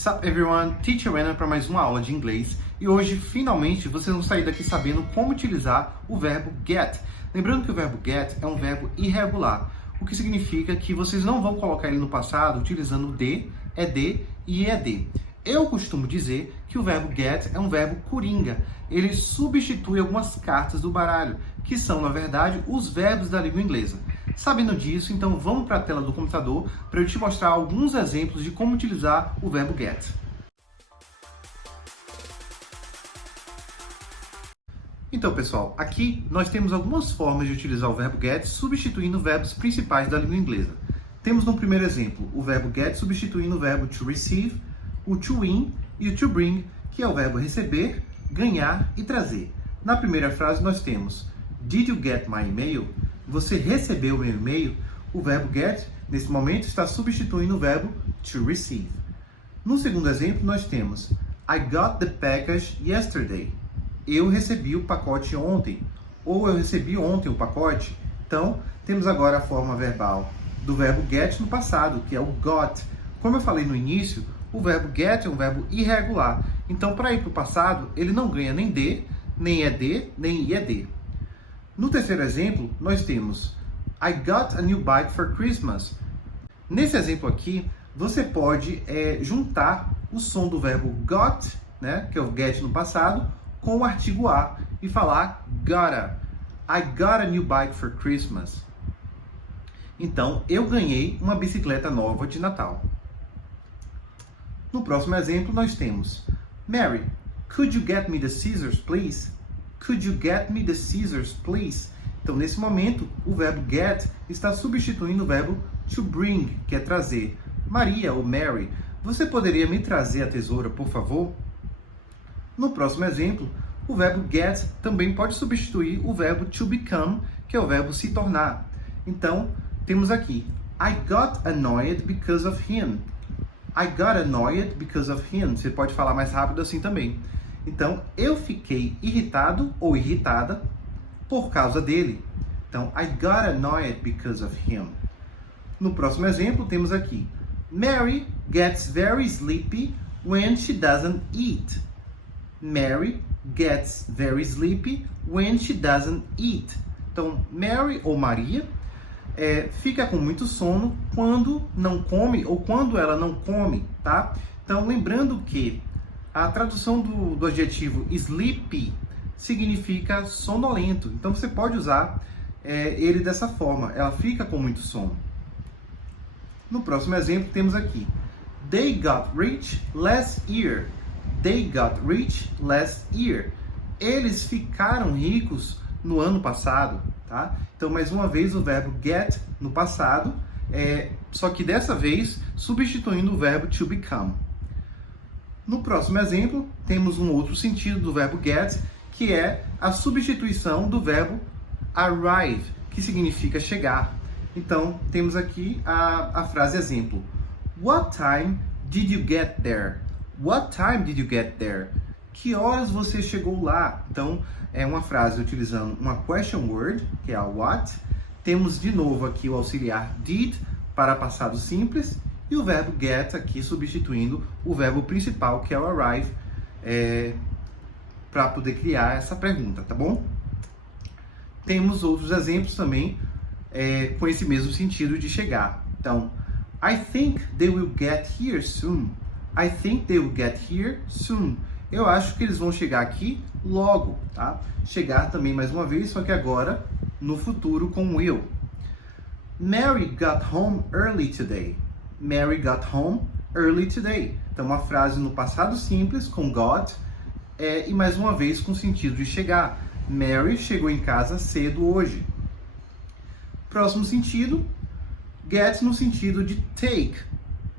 Sup everyone, Teacher Renan para mais uma aula de inglês e hoje finalmente vocês vão sair daqui sabendo como utilizar o verbo get. Lembrando que o verbo get é um verbo irregular, o que significa que vocês não vão colocar ele no passado utilizando de e ed. Eu costumo dizer que o verbo get é um verbo coringa, ele substitui algumas cartas do baralho, que são na verdade os verbos da língua inglesa. Sabendo disso, então vamos para a tela do computador para eu te mostrar alguns exemplos de como utilizar o verbo get. Então, pessoal, aqui nós temos algumas formas de utilizar o verbo get substituindo verbos principais da língua inglesa. Temos no primeiro exemplo o verbo get substituindo o verbo to receive, o to win e o to bring, que é o verbo receber, ganhar e trazer. Na primeira frase nós temos Did you get my email? Você recebeu o meu e-mail? O verbo get, nesse momento, está substituindo o verbo to receive. No segundo exemplo, nós temos I got the package yesterday. Eu recebi o pacote ontem. Ou eu recebi ontem o pacote. Então, temos agora a forma verbal do verbo get no passado, que é o got. Como eu falei no início, o verbo get é um verbo irregular. Então, para ir para o passado, ele não ganha nem de, nem ed, nem ied. No terceiro exemplo, nós temos I got a new bike for Christmas. Nesse exemplo aqui, você pode juntar o som do verbo got, né, que é o get no passado, com o artigo a e falar gotta. I got a new bike for Christmas. Então, eu ganhei uma bicicleta nova de Natal. No próximo exemplo, nós temos Mary, could you get me the scissors, please? Could you get me the scissors, please? Então, nesse momento, o verbo get está substituindo o verbo to bring, que é trazer. Maria ou Mary, você poderia me trazer a tesoura, por favor? No próximo exemplo, o verbo get também pode substituir o verbo to become, que é o verbo se tornar. Então, temos aqui I got annoyed because of him. I got annoyed because of him. Você pode falar mais rápido assim também. Então, eu fiquei irritado ou irritada por causa dele. Então, I got annoyed because of him. No próximo exemplo, temos aqui Mary gets very sleepy when she doesn't eat. Mary gets very sleepy when she doesn't eat. Então, Mary ou Maria fica com muito sono quando não come ou quando ela não come, tá? Então, lembrando que a tradução do adjetivo sleepy significa sonolento. Então, você pode usar ele dessa forma. Ela fica com muito sono. No próximo exemplo, temos aqui They got rich last year. They got rich last year. Eles ficaram ricos no ano passado, tá? Então, mais uma vez, o verbo get no passado, só que dessa vez substituindo o verbo to become. No próximo exemplo, temos um outro sentido do verbo get, que é a substituição do verbo arrive, que significa chegar. Então, temos aqui a frase exemplo. What time did you get there? What time did you get there? Que horas você chegou lá? Então, é uma frase utilizando uma question word, que é a what. Temos de novo aqui o auxiliar did para passado simples e o verbo get aqui substituindo o verbo principal, que é o arrive, para poder criar essa pergunta, tá bom? Temos outros exemplos também com esse mesmo sentido de chegar. Então, I think they will get here soon. I think they will get here soon. Eu acho que eles vão chegar aqui logo, tá? Chegar também mais uma vez, só que agora no futuro com will. Mary got home early today. Mary got home early today. Então, uma frase no passado simples com got e mais uma vez com sentido de chegar. Mary chegou em casa cedo hoje. Próximo sentido, get no sentido de take.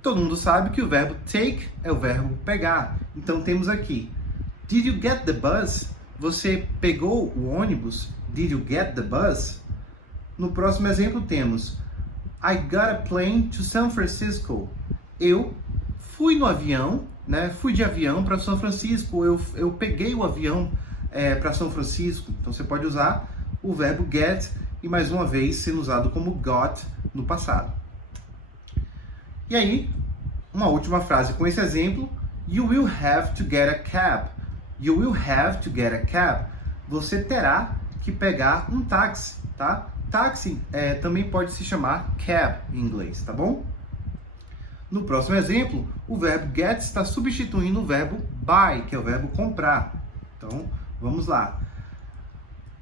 Todo mundo sabe que o verbo take é o verbo pegar. Então, temos aqui Did you get the bus? Você pegou o ônibus? Did you get the bus? No próximo exemplo temos I got a plane to San Francisco. Eu fui no avião, né? Fui de avião para São Francisco. Eu peguei o avião para São Francisco. Então, você pode usar o verbo get e mais uma vez sendo usado como got no passado. E aí, Uma última frase com esse exemplo. You will have to get a cab. You will have to get a cab. Você terá que pegar um táxi, tá? Táxi também pode se chamar cab em inglês, tá bom? No próximo exemplo, o verbo get está substituindo o verbo buy, que é o verbo comprar. Então, vamos lá.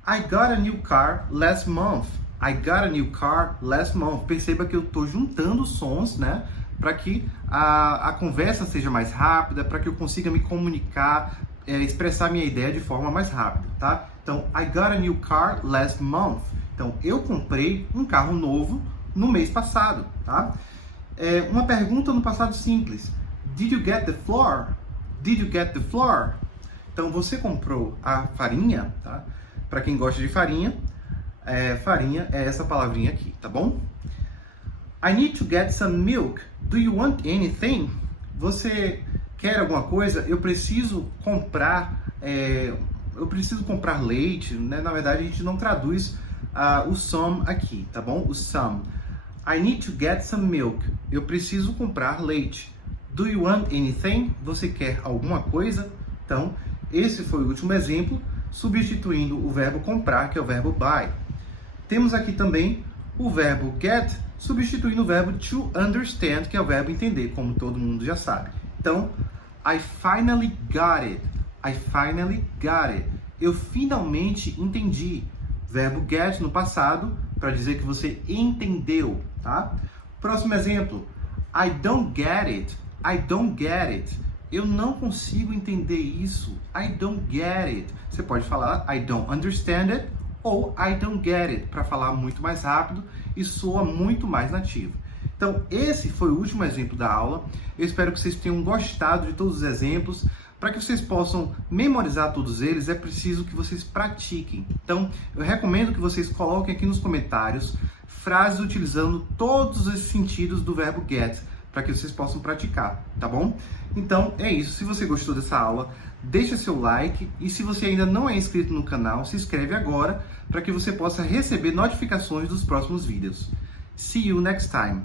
I got a new car last month. I got a new car last month. Perceba que eu estou juntando sons, né? Para que a conversa seja mais rápida, para que eu consiga me comunicar, expressar minha ideia de forma mais rápida, tá? Então, I got a new car last month. Então, eu comprei um carro novo no mês passado, tá? Uma pergunta no passado simples. Did you get the flour? Did you get the flour? Então, você comprou a farinha, tá? Para quem gosta de farinha, farinha é essa palavrinha aqui, tá bom? I need to get some milk. Do you want anything? Você quer alguma coisa? Eu preciso comprar leite, né? Na verdade, a gente não traduz o some aqui, tá bom? O some. I need to get some milk. Eu preciso comprar leite. Do you want anything? Você quer alguma coisa? Então, esse foi o último exemplo, substituindo o verbo comprar, que é o verbo buy. Temos aqui também o verbo get, substituindo o verbo to understand, que é o verbo entender, como todo mundo já sabe. Então, I finally got it. I finally got it. Eu finalmente entendi. Verbo get no passado, para dizer que você entendeu, tá? Próximo exemplo. I don't get it. I don't get it. Eu não consigo entender isso. I don't get it. Você pode falar I don't understand it ou I don't get it, para falar muito mais rápido e soa muito mais nativo. Então, esse foi o último exemplo da aula. Eu espero que vocês tenham gostado de todos os exemplos. Para que vocês possam memorizar todos eles, é preciso que vocês pratiquem. Então, eu recomendo que vocês coloquem aqui nos comentários frases utilizando todos os sentidos do verbo get, para que vocês possam praticar, tá bom? Então, é isso. Se você gostou dessa aula, deixa seu like e se você ainda não é inscrito no canal, se inscreve agora para que você possa receber notificações dos próximos vídeos. See you next time!